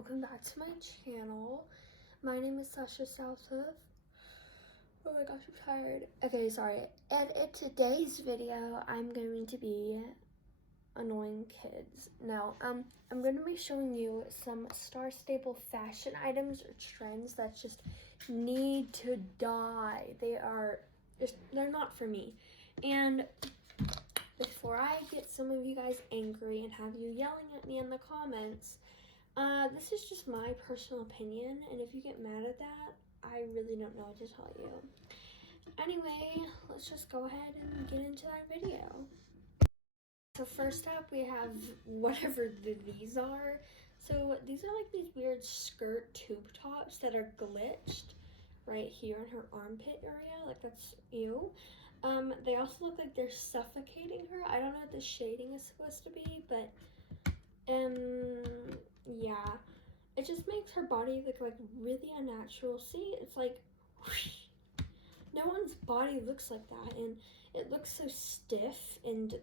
welcome back to my channel. My name is Sasha Southhoof. Oh my gosh, I'm tired. Okay, sorry. And in today's video, I'm going to be annoying kids. Now, I'm going to be showing you some Star Staple fashion items or trends that just need to die. They're not for me. And before I get some of you guys angry and have you yelling at me in the comments, this is just my personal opinion, and if you get mad at that, I really don't know what to tell you. Anyway, let's just go ahead and get into that video. So first up, we have whatever these are. So these are like these weird skirt tube tops that are glitched right here in her armpit area. Like, that's ew. They also look like they're suffocating her. I don't know what the shading is supposed to be, but yeah, it just makes her body look like really unnatural. See, it's like whoosh. No one's body looks like that, and it looks so stiff, and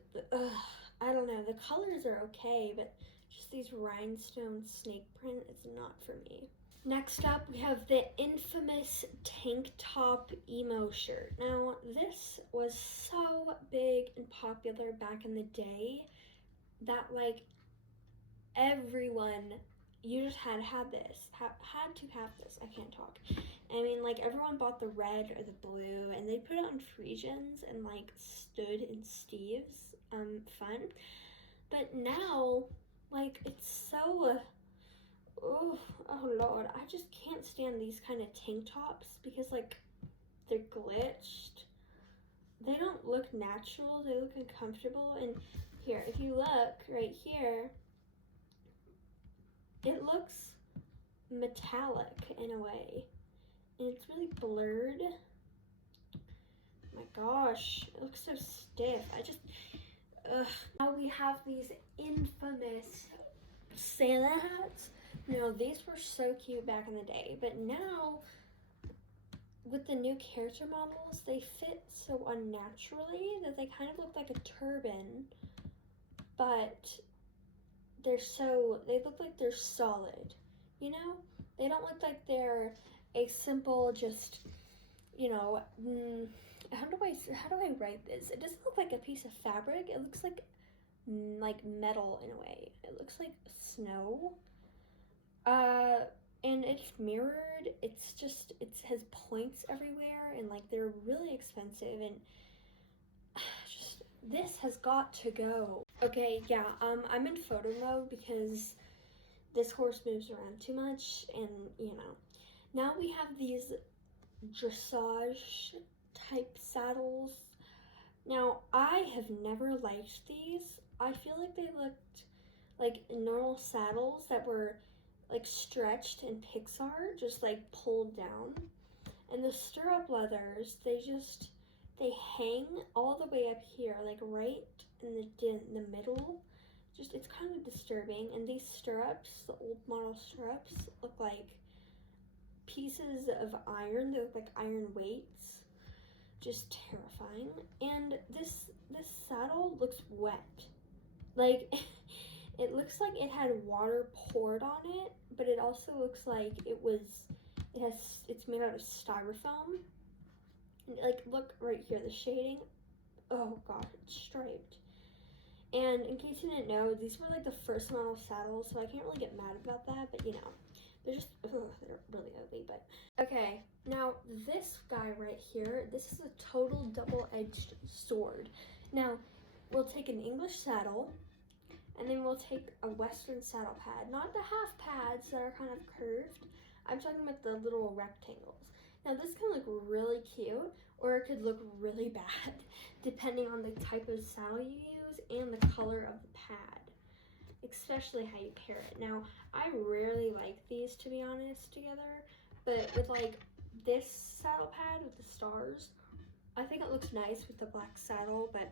I don't know, the colors are okay, but just these rhinestone snake print is not for me. Next up, we have the infamous tank top emo shirt. Now, this was so big and popular back in the day that, like, everyone, you just had this, had to have this. I can't talk. I mean, like, everyone bought the red or the blue, and they put it on Frisians and, like, stood in Steve's, fun. But now, like, it's so, oh Lord, I just can't stand these kind of tank tops because, like, they're glitched. They don't look natural, they look uncomfortable, and here, if you look right here, it looks metallic in a way, and it's really blurred. My gosh, it looks so stiff. Now we have these infamous Santa hats. Now, these were so cute back in the day, but now with the new character models, they fit so unnaturally that they kind of look like a turban, but they look like they're solid, you know? They don't look like they're a simple, just, you know, how do I write this? It doesn't look like a piece of fabric. It looks like metal in a way. It looks like snow. And it's mirrored. It has points everywhere, and like they're really expensive, and just this has got to go. Okay, yeah, I'm in photo mode because this horse moves around too much, and you know. Now we have these dressage type saddles. Now, I have never liked these. I feel like they looked like normal saddles that were like stretched in Pixar, just like pulled down. And the stirrup leathers, they hang all the way up here, like right in the middle. Just, it's kind of disturbing. And these stirrups, the old model stirrups, look like pieces of iron. They look like iron weights. Just terrifying. And this saddle looks wet. Like, it looks like it had water poured on it, but it also looks like it's made out of styrofoam. Like, look right here, the shading. Oh god, it's striped. And in case you didn't know, these were like the first model saddles, so I can't really get mad about that, but you know, they're really ugly. But okay, now this guy right here, this is a total double-edged sword. Now, we'll take an English saddle, and then we'll take a Western saddle pad. Not the half pads that are kind of curved. I'm talking about the little rectangles. Now, this can look really cute, or it could look really bad, depending on the type of saddle you use and the color of the pad, especially how you pair it. Now, I rarely like these, to be honest, together, but with like this saddle pad with the stars, I think it looks nice with the black saddle, but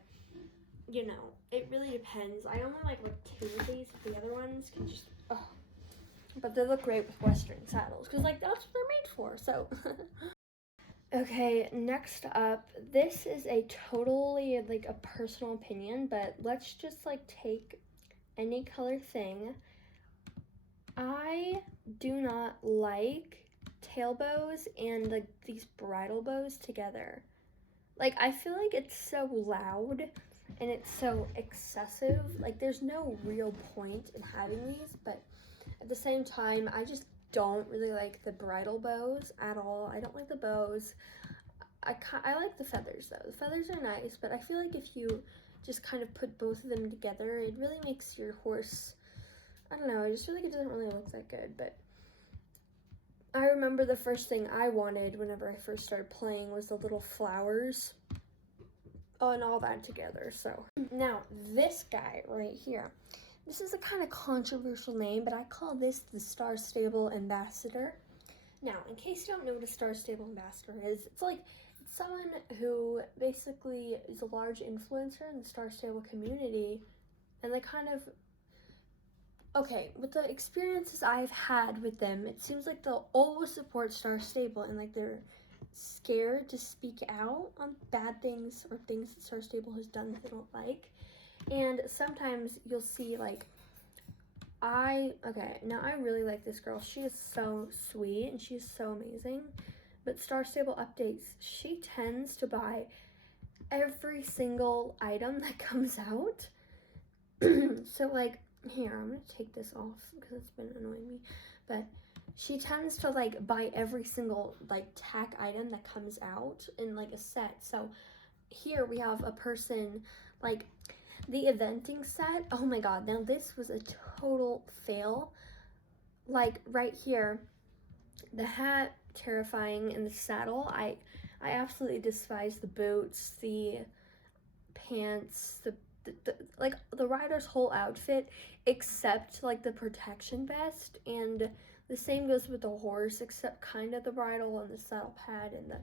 you know, it really depends. I only like 2 of these. The other ones can just, but they look great with Western saddles, because like that's what they're made for, so. Okay, next up, this is a totally like a personal opinion, but let's just like take any color thing I do not like tail bows and like these bridle bows together. Like, I feel like it's so loud and it's so excessive. Like, there's no real point in having these, but at the same time, I just don't really like the bridle bows at all. I don't like the bows. I like the feathers though. The feathers are nice, but I feel like if you just kind of put both of them together, it really makes your horse, I don't know, I just feel like it doesn't really look that good. But I remember the first thing I wanted whenever I first started playing was the little flowers and all that together. So now this guy right here, this is a kind of controversial name, but I call this the Star Stable Ambassador. Now, in case you don't know what a Star Stable Ambassador is, it's someone who basically is a large influencer in the Star Stable community, and they kind of, okay, with the experiences I've had with them, it seems like they'll always support Star Stable, and like they're scared to speak out on bad things or things that Star Stable has done that they don't like. And sometimes you'll see like, now I really like this girl. She is so sweet and she's so amazing. But Star Stable updates, she tends to buy every single item that comes out. So like, here, I'm gonna take this off because it's been annoying me. But she tends to like buy every single like tack item that comes out in like a set. So here we have a person like the eventing set. Oh my god, now this was a total fail. Like right here, the hat, terrifying, and the saddle, I absolutely despise the boots, the pants, the like the rider's whole outfit except like the protection vest, and the same goes with the horse except kind of the bridle and the saddle pad and the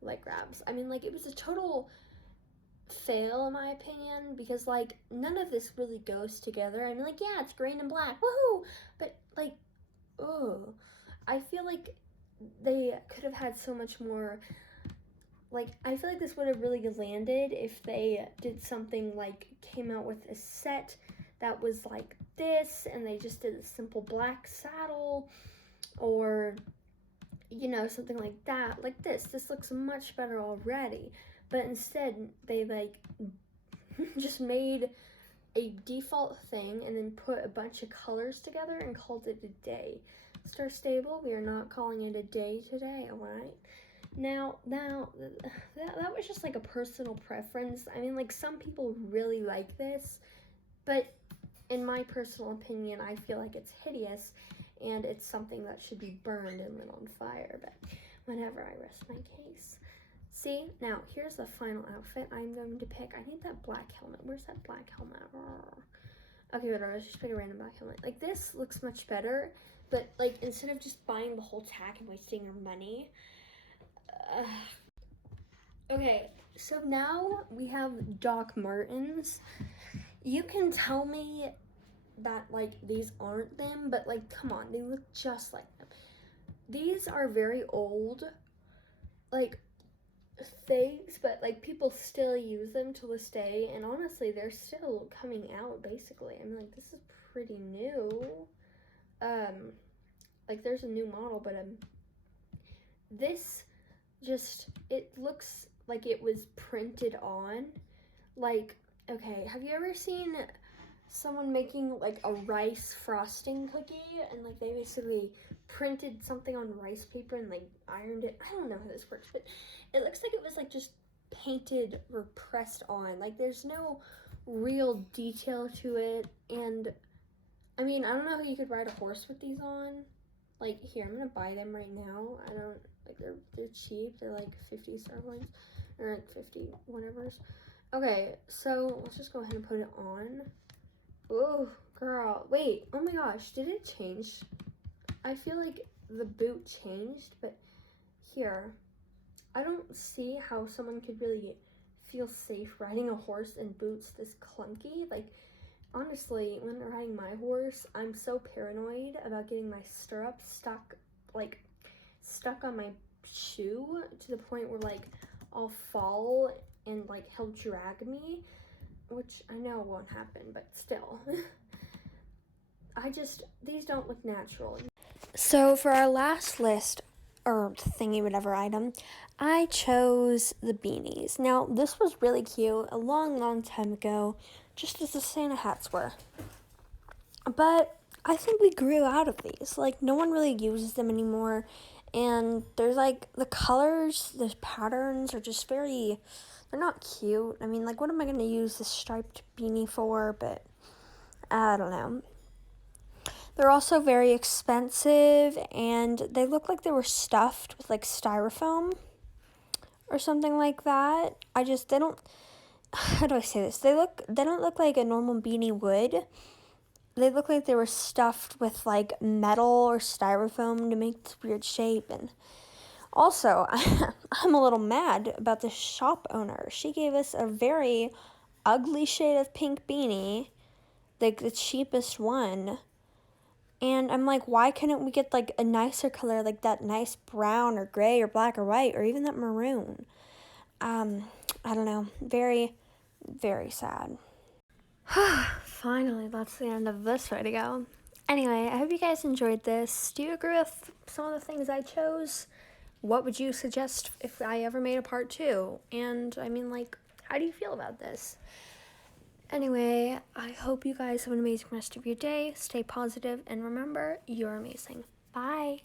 leg grabs. I mean, like, it was a total fail in my opinion, because like none of this really goes together. I mean, like, yeah, it's green and black, woohoo, but like, oh, I feel like they could have had so much more. Like, I feel like this would have really landed if they did something like came out with a set that was like this, and they just did a simple black saddle, or, you know, something like that. Like this looks much better already. But instead, they like just made a default thing and then put a bunch of colors together and called it a day. Star Stable, we are not calling it a day today, alright? Now, that was just like a personal preference. I mean, like, some people really like this, but in my personal opinion, I feel like it's hideous, and it's something that should be burned and lit on fire, but whenever I rest my case. See, now, here's the final outfit I'm going to pick. I need that black helmet. Where's that black helmet? Okay, whatever, let's just pick a random black helmet. Like, this looks much better, but, like, instead of just buying the whole tack and wasting your money. Okay, so now we have Doc Martens. You can tell me that, like, these aren't them, but, like, come on, they look just like them. These are very old, like, fakes, but, like, people still use them to this day, and honestly, they're still coming out, basically. I mean, like, this is pretty new. Like, there's a new model, but, this just, it looks like it was printed on. Like, okay, have you ever seen someone making like a rice frosting cookie, and like they basically printed something on rice paper and like ironed it? I don't know how this works, but it looks like it was like just painted or pressed on. Like, there's no real detail to it, and I mean, I don't know how you could ride a horse with these on. Like, here, I'm gonna buy them right now. I don't, like, they're cheap. They're like 50 star coins, or like 50 whatevers. Okay, so let's just go ahead and put it on. Oh, girl, wait, oh my gosh, did it change? I feel like the boot changed, but here, I don't see how someone could really feel safe riding a horse in boots this clunky. Like, honestly, when riding my horse, I'm so paranoid about getting my stirrups stuck on my shoe to the point where, like, I'll fall and, like, he'll drag me, which I know won't happen, but still. these don't look natural. So for our last list, or thingy whatever item, I chose the beanies. Now, this was really cute a long time ago, just as the Santa hats were. But I think we grew out of these. Like, no one really uses them anymore. And there's, like, the colors, the patterns are just very, they're not cute. I mean, like, what am I going to use this striped beanie for? But I don't know. They're also very expensive, and they look like they were stuffed with, like, styrofoam or something like that. They don't, how do I say this? They don't look like a normal beanie would. They look like they were stuffed with, like, metal or styrofoam to make this weird shape. And also, I'm a little mad about the shop owner. She gave us a very ugly shade of pink beanie, like the cheapest one. And I'm like, why couldn't we get, like, a nicer color, like that nice brown or gray or black or white or even that maroon? I don't know. Very, very sad. Finally, that's the end of this video. Anyway, I hope you guys enjoyed this. Do you agree with some of the things I chose? What would you suggest if I ever made a part 2? And, I mean, like, how do you feel about this? Anyway, I hope you guys have an amazing rest of your day. Stay positive, and remember, you're amazing. Bye!